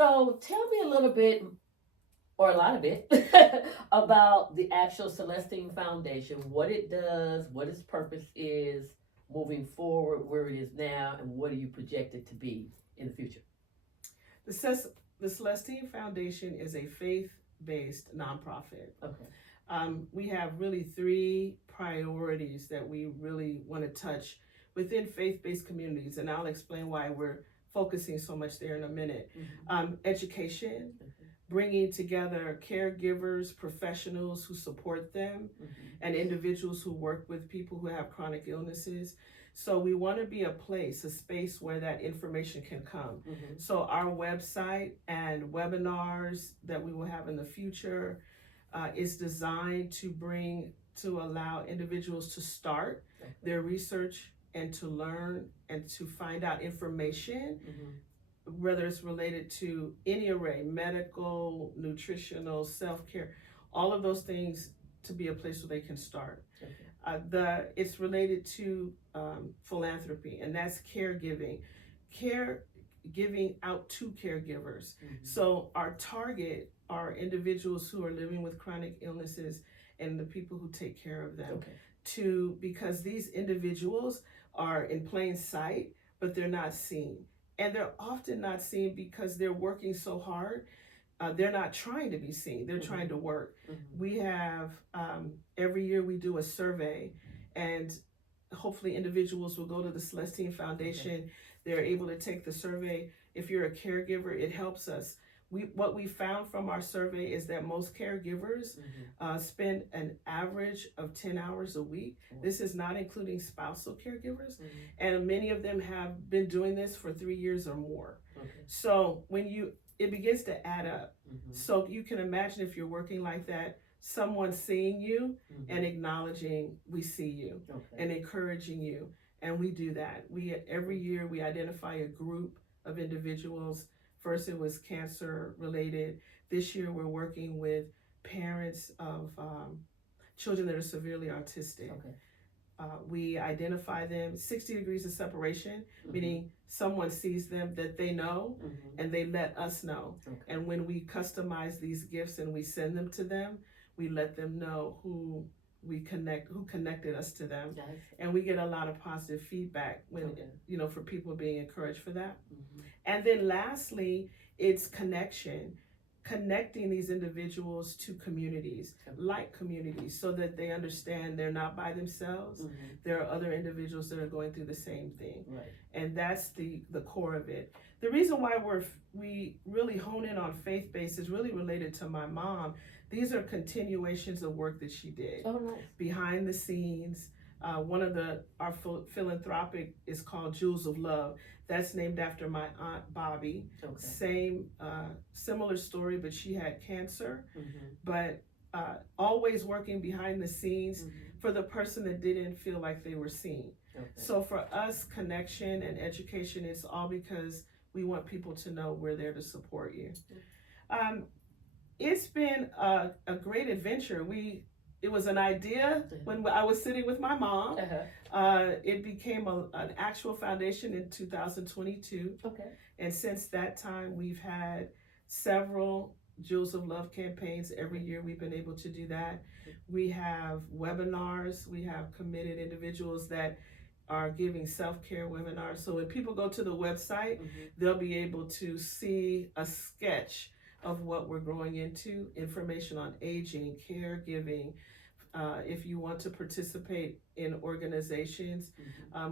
So tell me a little bit, or a lot of it, about the actual Celestine Foundation, what it does, what its purpose is moving forward, where it is now, and what do you project it to be in the future? The, Ces- the Celestine Foundation is a faith based nonprofit. Okay. We have really three priorities that we really want to touch within faith based communities, and I'll explain why we're focusing so much there in a minute. Education, bringing together caregivers, professionals who support them, and individuals who work with people who have chronic illnesses. So we want to be a place, a space where that information can come. So our website and webinars that we will have in the future is designed to allow individuals to start their research and to learn and to find out information, whether it's related to any array, medical, nutritional, self-care, all of those things, to be a place where they can start. It's related to philanthropy, and that's caregiving out to caregivers. So our target are individuals who are living with chronic illnesses and the people who take care of them. Because these individuals are in plain sight, but they're not seen. And they're often not seen because they're working so hard. They're not trying to be seen, they're trying to work. We have, every year we do a survey, and hopefully individuals will go to the Celestine Foundation. They're able to take the survey. If you're a caregiver, it helps us. What we found from our survey is that most caregivers spend an average of 10 hours a week. This is not including spousal caregivers, and many of them have been doing this for 3 years or more. So it begins to add up. So you can imagine, if you're working like that, someone seeing you and acknowledging, we see you, and encouraging you. And we do that. Every year we identify a group of individuals. First it was cancer related. This year we're working with parents of children that are severely autistic. We identify them, 60 degrees of separation, meaning someone sees them that they know, and they let us know. And when we customize these gifts and we send them to them, we let them know who connected us to them. And we get a lot of positive feedback when for people being encouraged for that. And then lastly, it's connecting these individuals to communities, so that they understand they're not by themselves. There are other individuals that are going through the same thing. And that's the core of it. The reason why we really hone in on faith-based is really related to my mom. These are continuations of work that she did behind the scenes. One of our philanthropic is called Jewels of Love. That's named after my aunt Bobby. Similar story, but she had cancer. But always working behind the scenes for the person that didn't feel like they were seen. So for us, connection and education is all because we want people to know we're there to support you. It's been a great adventure. It was an idea when I was sitting with my mom. It became an actual foundation in 2022. And since that time, we've had several Jewels of Love campaigns. Every year we've been able to do that. We have webinars. We have committed individuals that are giving self-care webinars. So when people go to the website, they'll be able to see a sketch of what we're growing into, information on aging, caregiving. If you want to participate in organizations,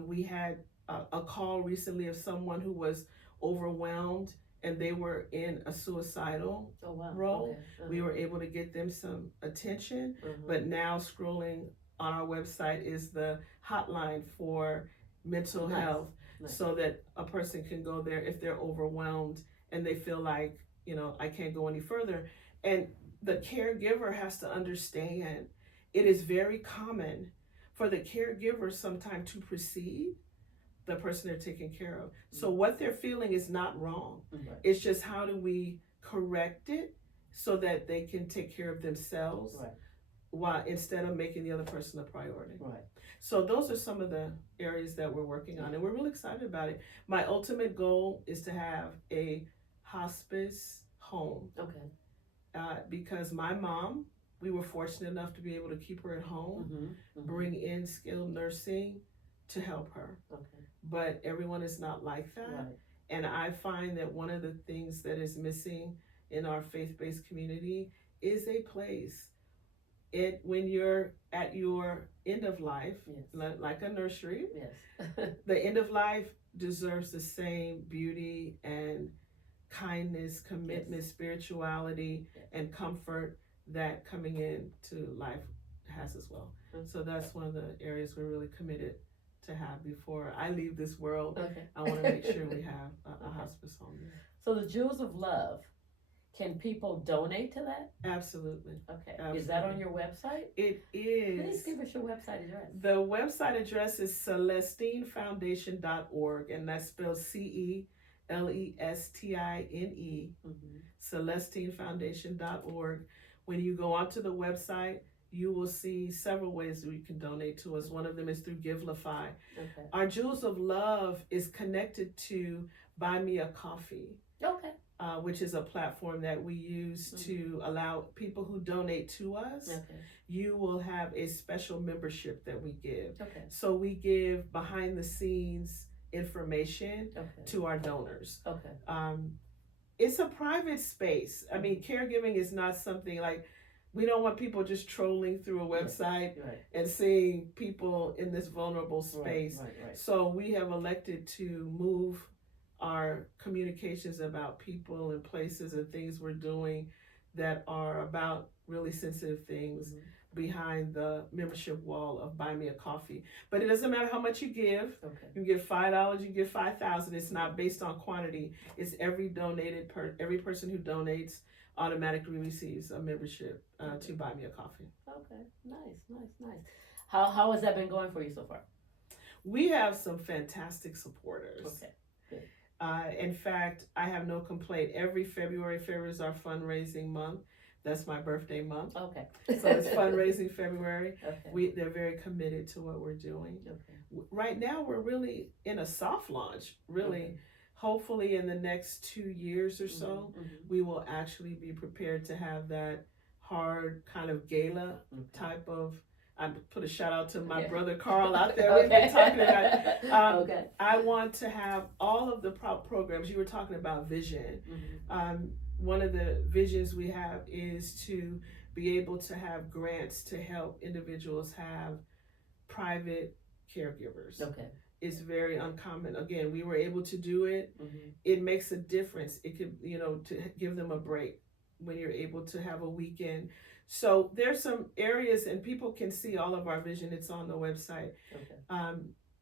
we had a call recently of someone who was overwhelmed and they were in a suicidal role. We were able to get them some attention, but now scrolling on our website is the hotline for mental health, so that a person can go there if they're overwhelmed and they feel like, I can't go any further. And the caregiver has to understand it is very common for the caregiver sometimes to precede the person they're taking care of. So what they're feeling is not wrong. It's just, how do we correct it so that they can take care of themselves, while instead of making the other person a priority. So those are some of the areas that we're working on, and we're really excited about it. My ultimate goal is to have a hospice home. Okay. Because my mom, we were fortunate enough to be able to keep her at home, bring in skilled nursing to help her. Okay. But everyone is not like that. Right. And I find that one of the things that is missing in our faith-based community is a place. When you're at your end of life, yes. like a nursery, yes. the end of life deserves the same beauty and kindness, commitment, yes. spirituality, yes. and comfort that coming into life has as well. So that's one of the areas we're really committed to have before I leave this world. Okay. I want to make sure we have a hospice home there. So the Jewels of Love, can people donate to that? Absolutely. Okay. Absolutely. Is that on your website? It is. Please give us your website address. The website address is CelestineFoundation.org, and that's spelled CELESTINE, CelestineFoundation.org. When you go onto the website, you will see several ways that you can donate to us. One of them is through Givelify. Okay. Our Jewels of Love is connected to Buy Me a Coffee. Okay. Which is a platform that we use to allow people who donate to us. Okay. You will have a special membership that we give. Okay. So we give behind the scenes information to our donors. Okay. It's a private space. I mean, caregiving is not something like, we don't want people just trolling through a website and seeing people in this vulnerable space. Right. So we have elected to move our communications about people and places and things we're doing that are about really sensitive things behind the membership wall of Buy Me a Coffee. But it doesn't matter how much you give. Okay. You give $5, you give $5,000. It's not based on quantity. It's every every person who donates automatically receives a membership to Buy Me a Coffee. Okay, nice. How has that been going for you so far? We have some fantastic supporters. Okay, good. In fact, I have no complaint. Every February is our fundraising month. That's my birthday month. Okay. So it's fundraising February. Okay. They're very committed to what we're doing. Okay. Right now, we're really in a soft launch. Really, hopefully in the next 2 years or so, we will actually be prepared to have that hard kind of gala type of. I put a shout out to my brother Carl out there. We've been talking about. I want to have all of the programs. You were talking about vision. One of the visions we have is to be able to have grants to help individuals have private caregivers. Okay. It's very uncommon. Again, we were able to do it. It makes a difference. It could, to give them a break when you're able to have a weekend. So there's some areas, and people can see all of our vision. It's on the website. Okay.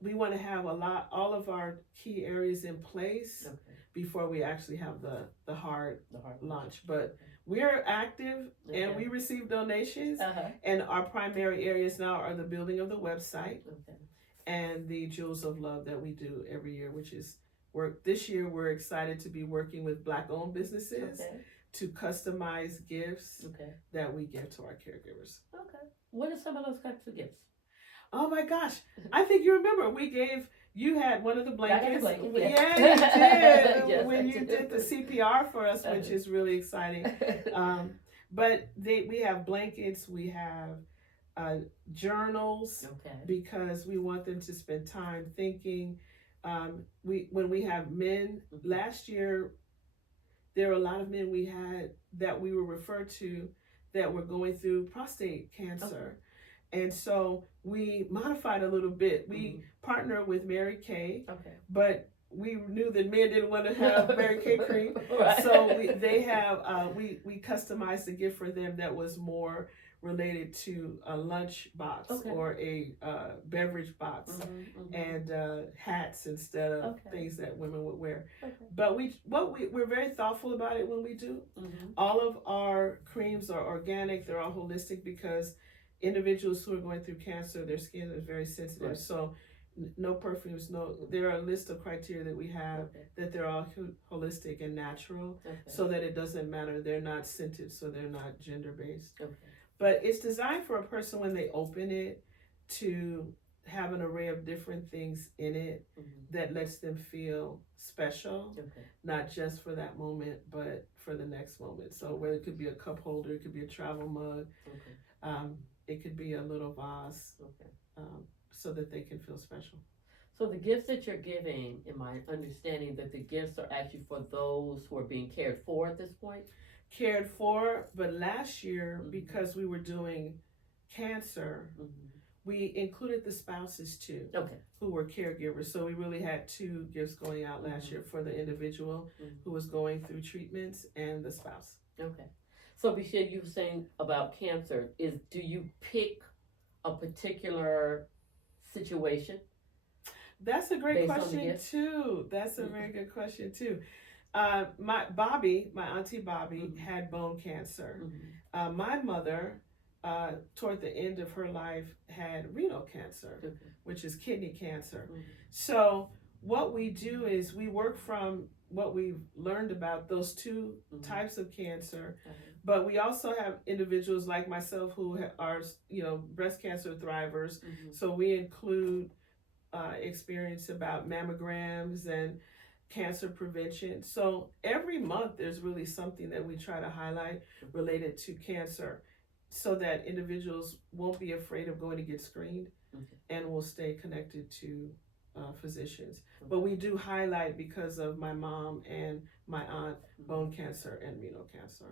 We want to have all of our key areas in place before we actually have the hard launch. But we're active and we receive donations. And our primary areas now are the building of the website and the Jewels of Love that we do every year, which is work. This year we're excited to be working with Black-owned businesses to customize gifts that we give to our caregivers. Okay. What are some of those types of gifts? Oh my gosh. I think you remember you had one of the blankets. Yeah, you did. Yes, when you did the CPR for us, which is really exciting. But we have blankets, we have journals, because we want them to spend time thinking. When we have men, last year, there were a lot of men we had that we were referred to that were going through prostate cancer. And so we modified a little bit. We partnered with Mary Kay, but we knew that men didn't want to have Mary Kay cream. So we customized a gift for them that was more related to a lunch box or a beverage box and hats instead of things that women would wear. But we're very thoughtful about it when we do. All of our creams are organic. They're all holistic because individuals who are going through cancer, their skin is very sensitive. So no perfumes, there are a list of criteria that we have that they're all holistic and natural so that it doesn't matter. They're not scented, so they're not gender based. But it's designed for a person when they open it to have an array of different things in it that lets them feel special, not just for that moment, but for the next moment. So whether it could be a cup holder, it could be a travel mug, it could be a little vase, so that they can feel special. So the gifts that you're giving, am I understanding that the gifts are actually for those who are being cared for at this point? Cared for, but last year, because we were doing cancer, we included the spouses too, who were caregivers. So we really had 2 gifts going out last year for the individual who was going through treatments and the spouse. Okay. So Michelle, you were saying about cancer, do you pick a particular situation? That's a great question too. That's a very good question too. My auntie Bobby had bone cancer. My mother, toward the end of her life, had renal cancer, which is kidney cancer. So what we do is we work from what we've learned about those 2 types of cancer, but we also have individuals like myself who are, breast cancer thrivers. So we include experience about mammograms and cancer prevention. So every month there's really something that we try to highlight related to cancer, so that individuals won't be afraid of going to get screened and will stay connected to physicians. But we do highlight, because of my mom and my aunt, bone cancer and renal cancer.